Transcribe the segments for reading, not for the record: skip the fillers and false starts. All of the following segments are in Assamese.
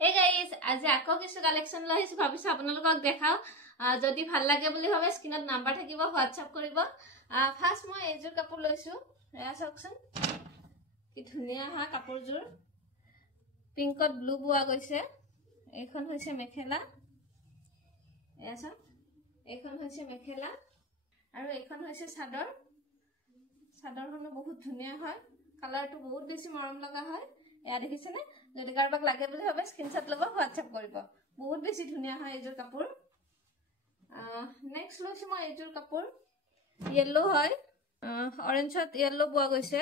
Hey guys, আজি আকৌ কিছু কালেকশন লৈ আহিছো ভাবিছো আপোনালোকক দেখাও যদি ভাল লাগে বুলি ভাবে স্ক্ৰিনত নাম্বাৰ থাকিব WhatsApp কৰিব ফাৰ্স্ট মই এজোৰ কাপোৰ লৈছো এয়া চাওকচোন কি ধুনিয়া হা কাপোৰজোৰ পিংকত ব্লু বুৱা গৈছে এইখন হৈছে মেখেলা এয়া চাওক এইখন হৈছে মেখেলা আৰু এইখন হৈছে চাদৰ চাদৰখনো বহুত ধুনিয়া হয় কালাৰটো বহুত বেছি মৰম লগা হয় এয়া দেখিছেনে যদি কাৰোবাক লাগে বুলি ভাবে স্ক্ৰিনশ্বট ল'ব WhatsApp কৰিব বহুত বেছি ধুনিয়া হয় এজোৰ কাপোৰ নেক্সট লৈছো মই এজোৰ কাপোৰ ইয়েলো হয় অৰেঞ্জত ইয়েলো বুৱা গৈছে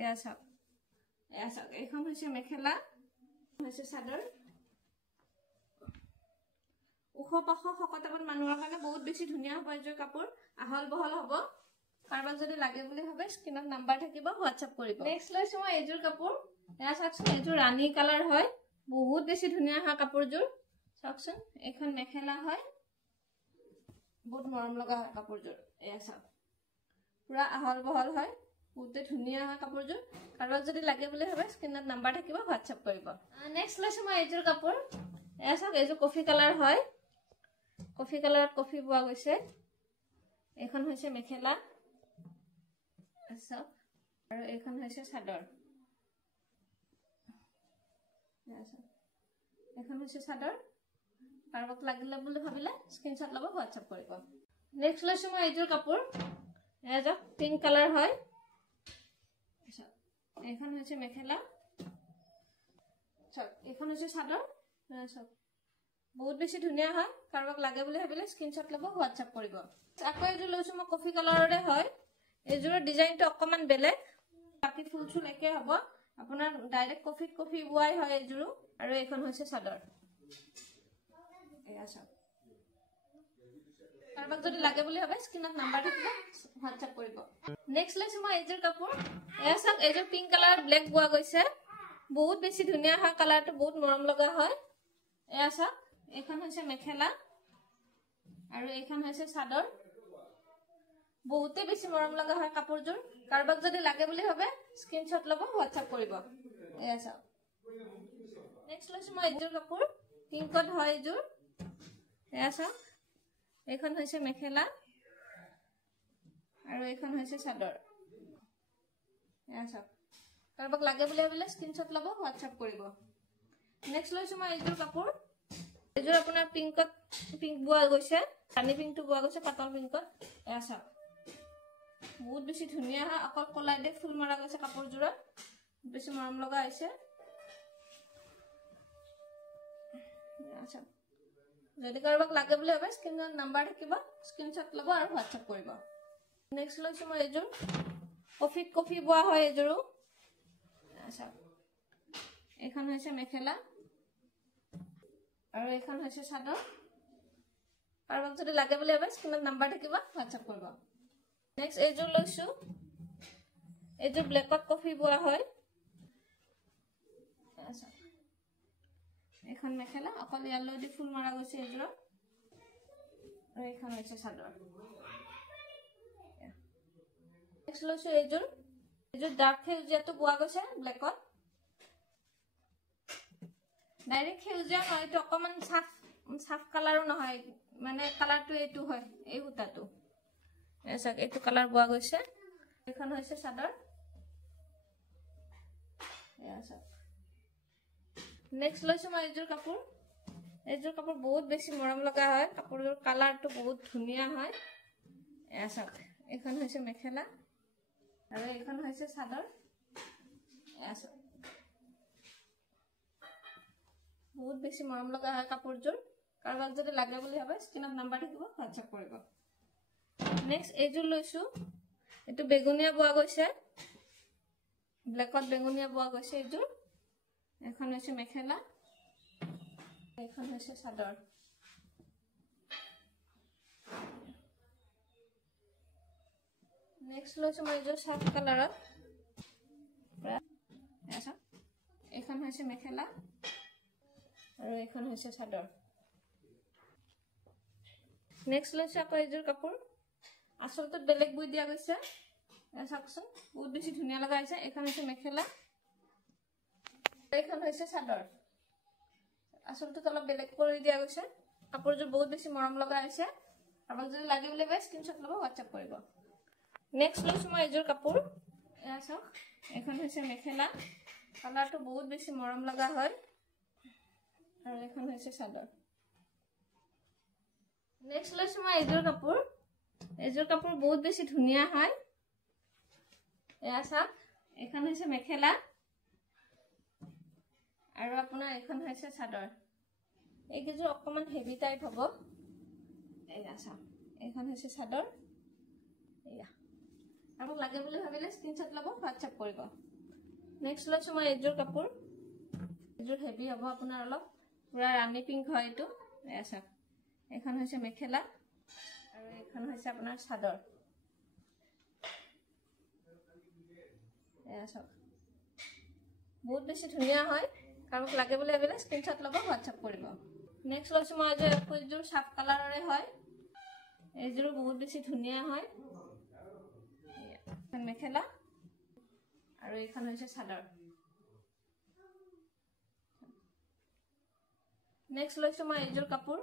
এয়া চাওক এইখন হৈছে মেখেলা হৈছে চাদৰ উখ পাখ শকতাবন মানুহৰ কাৰণে বহুত বেছি ধুনিয়া হ'ব এজোৰ কাপোৰ আহল বহল হ'ব কাৰোবাক যদি লাগে বুলি ভাবে স্ক্ৰিনত নাম্বাৰ থাকিব WhatsApp কৰিব নেক্সট লৈছো মই এজোৰ কাপোৰ এয়া চাওকচোন এজোৰ ৰাণী কালাৰ হয় বহুত বেছি ধুনিয়া হয় কাপোৰজোৰ চাওকচোন এখন মেখেলা হয় বহুত মৰম লগা হয় কাপোৰজোৰ এয়া চাওক পুৰা আহল বহল হয় বহুত ধুনিয়া হয় কাপোৰজোৰ কাৰোবাক যদি লাগে বুলি ভাবে স্ক্ৰিনত নাম্বাৰ থাকিব WhatsApp কৰিব নেক্সট লৈছো মই এজোৰ কাপোৰ এয়া চাওক এজোৰ কফি কালাৰ হয় কফি কালাৰত কফি বুৱা গৈছে এখন হৈছে মেখেলা চাওক আৰু এখন হৈছে চাদৰ এখন হৈছে চাদৰ কাৰোবাক লাগিলে বুলি ভাবিলে স্ক্ৰিনশ্বট ল'ব WhatsApp কৰিব নেক্সট লৈছো মই এজোৰ কাপোৰ এয়া যাওক পিংক কালাৰ হয় এখন হৈছে মেখেলা চাওক এখন হৈছে চাদৰ চাওক বহুত বেছি ধুনিয়া হয় কাৰোবাক লাগে বুলি ভাবিলে স্ক্ৰিনশ্বট ল'ব WhatsApp কৰিব আকৌ এজোৰ লৈছো মই কফি কালাৰৰে হয় এজোৰৰ ডিজাইনটো অকমান বেলেগ বাকি ফুল চুল একে হ'ব আপোনাৰ ডাইৰেক্ট কফি বুৱাই হয় এজোৰ আৰু এখন হৈছে চাদৰ এয়া চাওক কাৰোবাক যদি লাগে বুলি ভাবে স্ক্ৰিনত নাম্বাৰ থাকিব WhatsApp কৰিব নেক্সট লৈছো মই এজোৰ কাপোৰ এয়া চাওক এজোৰ পিংক কালাৰ ব্লেক বুৱা গৈছে বহুত বেছি ধুনিয়া হয় কালাৰটো বহুত মৰম লগা হয় এয়া চাওক এখন হৈছে মেখেলা আৰু এখন হৈছে চাদৰ বহুতে বেছি মৰম লগা হয় কাপোৰজোৰ কাৰোবাক যদি লাগে বুলি ভাবে স্ক্ৰিনশ্বট ল'ব WhatsApp কৰিব এয়া চাওক নেক্সট লৈছো মই এজোৰ কাপোৰ পিংকত হয় এজোৰ এয়া চাওক এইখন হৈছে মেখেলা আৰু এইখন হৈছে চাদৰ এয়া চাওক কাৰোবাক লাগে বুলি ভাবিলে স্ক্ৰিনশ্বট ল'ব WhatsApp কৰিব নেক্সট লৈছো মই এজোৰ কাপোৰ এজোৰ আপোনাৰ পিংক বুৱা গৈছে ৰাণী পিংকটো বুৱা গৈছে পাতল পিংকত এয়া চাওক বহুত বেছি ধুনিয়া হয় অকল কলাই দে ফুল মাৰা গৈছে কাপোৰজোৰত বেছি মৰম লগা হৈছে যদি কাৰোবাক লাগে বুলি ভাবে স্ক্ৰিনত নাম্বাৰ থাকিব স্ক্ৰিনশ্বট ল'ব আৰু WhatsApp কৰিব নেক্সট লৈছো মই এজোৰ কফি বুৱা হয় এজোৰো এইখন হৈছে মেখেলা আৰু এইখন হৈছে চাদৰ কাৰোবাক যদি লাগে বুলি ভাবে স্ক্ৰিনত নাম্বাৰ থাকিব WhatsApp কৰিব নেক্সট এজোৰ লৈছো এজোৰ ব্লেকত কফি বুৱা হয় এখন মেখেলা অকল ইয়ালো দি ফুল মাৰা গৈছে এজোৰ আৰু এইখন হৈছে চাদৰ নেক্সট লৈছো এজোৰ ডাৰ্ক সেউজীয়াটো বুৱা গৈছে ব্লেকত ডাইৰেক্ট সেউজীয়া নহয় এইটো অকমান সাফ কালাৰো নহয় মানে কালাৰটো এইটো হয় এই হুতাটো এছাক এইটো কালাৰ বুৱা গৈছে এখন হৈছে চাদৰ এছাক নেক্সট লৈছো মই এজোৰ কাপোৰ বহুত বেছি মৰম লগা হয় কাপোৰৰ কালাৰটো বহুত ধুনিয়া হয় এছাক এইখন হৈছে মেখেলা আৰু এইখন হৈছে চাদৰ এছাক বহুত বেছি মৰম লগা হয় কাপোৰজোৰ কাৰোবাক যদি লাগে বুলি ভাবে স্ক্ৰিনত নাম্বাৰ থাকিব WhatsApp কৰিব নেক্সট এজোৰ লৈছো এটো বেগুনিয়া বুৱা গৈছে ব্লেকত বেগুনিয়া বুৱা গৈছে এজোৰ এখন হৈছে মেখেলা এখন হৈছে চাদৰ নেক্সট লৈছো মই এজোৰ সাফ কালাৰত এখন হৈছে মেখেলা আৰু এখন হৈছে চাদৰ নেক্সট লৈছো আকৌ এজোৰ কাপোৰ আসলতে বেলেগ বুই দিয়া গৈছে চাওকচোন বহুত বেছি ধুনিয়া লগা হৈছে এখন হৈছে মেখেলা এইখন হৈছে চাদৰ আঁচলটো অলপ বেলেগ কৰি দিয়া গৈছে কাপোৰযোৰ বহুত বেছি মৰম লগা হৈছে আপোনাক যদি লাগে বুলি ভাবে স্ক্ৰীনশ্বট ল'ব হোৱাটছআপ কৰিব নেক্সট লৈছো মই এযোৰ কাপোৰ এয়া চাওক এখন হৈছে মেখেলা কালাৰটো বহুত বেছি মৰম লগা হয় আৰু এখন হৈছে চাদৰ নেক্সট লৈছো মই এযোৰ কাপোৰ বহুত বেছি ধুনীয়া হয় এয়া চাওক এখন হৈছে মেখেলা আৰু আপোনাৰ এখন হৈছে চাদৰ এইকেইযোৰ অকমান হেভি টাইপ হ'ব এয়া চাওক এখন হৈছে চাদৰ এয়া আপোনাক লাগে বুলি ভাবিলে স্ক্ৰীনশ্বট ল'ব হোৱাটছআপ কৰিব নেক্সট লৈছো মই এযোৰ কাপোৰ এযোৰ হেভি হ'ব আপোনাৰ অলপ পুৰা ৰাণী পিংক হয় এইটো এয়া চাওক এখন হৈছে মেখেলা আৰু এখন হৈছে আপোনাৰ চাদৰ এয়া চাওক বহুত বেছি ধুনীয়া হয় কাৰোবাক লাগে বুলি ভাবিলে স্ক্ৰীনশ্বট ল'ব হোৱাটছআপ কৰিব নেক্সট লৈছো মই এযোৰ সাপ কালাৰৰে হয় এইযোৰ বহুত বেছি ধুনীয়া হয় এখন মেখেলা আৰু এইখন হৈছে চাদৰ নেক্সট লৈছো মই এযোৰ কাপোৰ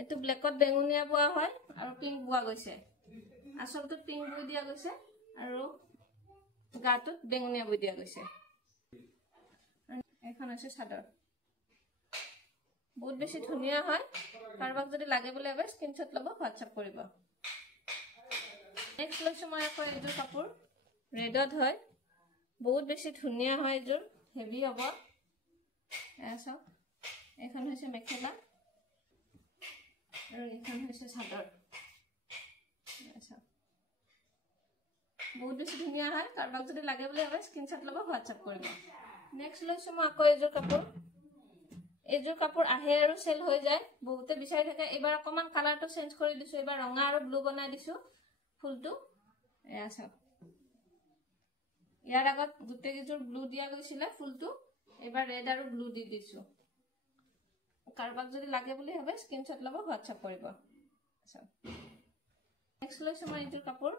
এটো ব্লেকত বেঙুনিয়া বোৱা হয় আৰু পিংক বোৱা গৈছে আঁচলটোত পিংক বৈ দিয়া গৈছে আৰু গাটোত বেঙুনিয়া বৈ দিয়া গৈছে এখন হৈছে চাদৰ বহুত বেছি ধুনীয়া হয় কাৰোবাক যদি লাগে বুলি ভাবে স্ক্ৰীনশ্বট ল'ব হোৱাটছআপ কৰিব নেক্সট লৈছো মই আকৌ এযোৰ কাপোৰ ৰেডত হয় বহুত বেছি ধুনীয়া হয় এযোৰ হেভি হ'ব এয়া চাওক এখন হৈছে মেখেলা আৰু এখন হৈছে চাদৰ এয়া চাওক বহুত বেছি ধুনীয়া হয় কাৰোবাক যদি লাগে বুলি ভাবে স্ক্ৰীনশ্বট ল'ব হোৱাটছআপ কৰিব নেক্সট লৈছো মই আকৌ এযোৰ কাপোৰ আহে আৰু সেল হৈ যায় বহুতে বিচাৰি থাকে এবাৰ অকমান কালাৰটো চেঞ্জ কৰি দিছো এবাৰ ৰঙা আৰু ব্লু বনাই দিছো ফুলটো এয়া চাওক ইয়াৰ আগত গুটে কেইযোৰ ব্লু দিয়া গৈছিল ফুলটো এবাৰ ৰেড আৰু ব্লু দি দিছো কাৰোবাক যদি লাগে বুলি ভাবে স্ক্ৰীনশ্বট ল'ব হোৱাটছআপ কৰিব নেক্সট লৈছো মই এযোৰ কাপোৰ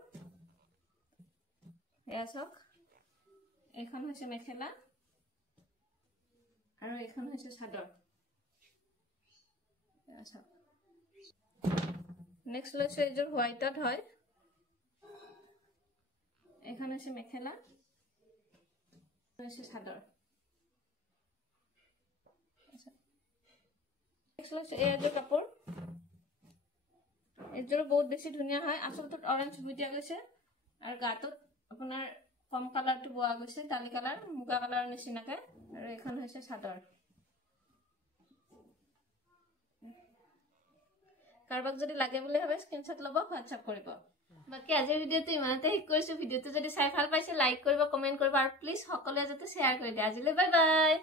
এয়া চাওক এইখন হৈছে মেখেলা আৰু এইখন হৈছে চাদৰ এয়া চাওক নেক্সট লৈছো এযোৰ হোৱাইটত হয় এইখন হৈছে মেখেলা হৈছে চাদৰ নেক্সট লৈছো এযোৰ কাপোৰ এযোৰ বহুত বেছি ধুনীয়া হয় আঁচলটোত অৰেঞ্জ বৈ দিয়া গৈছে আৰু গাটোত আপোনাৰ কম কালাৰটো বোৱা গৈছে ডালি কালাৰ মুগা কালাৰৰ নিচিনাকে আৰু এইখন হৈছে চাদৰ কাৰোবাক যদি লাগে বুলি ভাবে স্ক্ৰীনশ্বট ল'ব হোৱাটছআপ কৰিব বাকি আজিৰ ভিডিঅ'টো ইমানতে শেষ কৰিছো ভিডিঅ'টো যদি চাই ভাল পাইছে লাইক কৰিব কমেন্ট কৰিব আৰু প্লিজ সকলোৱে যাতে শ্বেয়াৰ কৰি দিয়ে আজিলৈ বাই বাই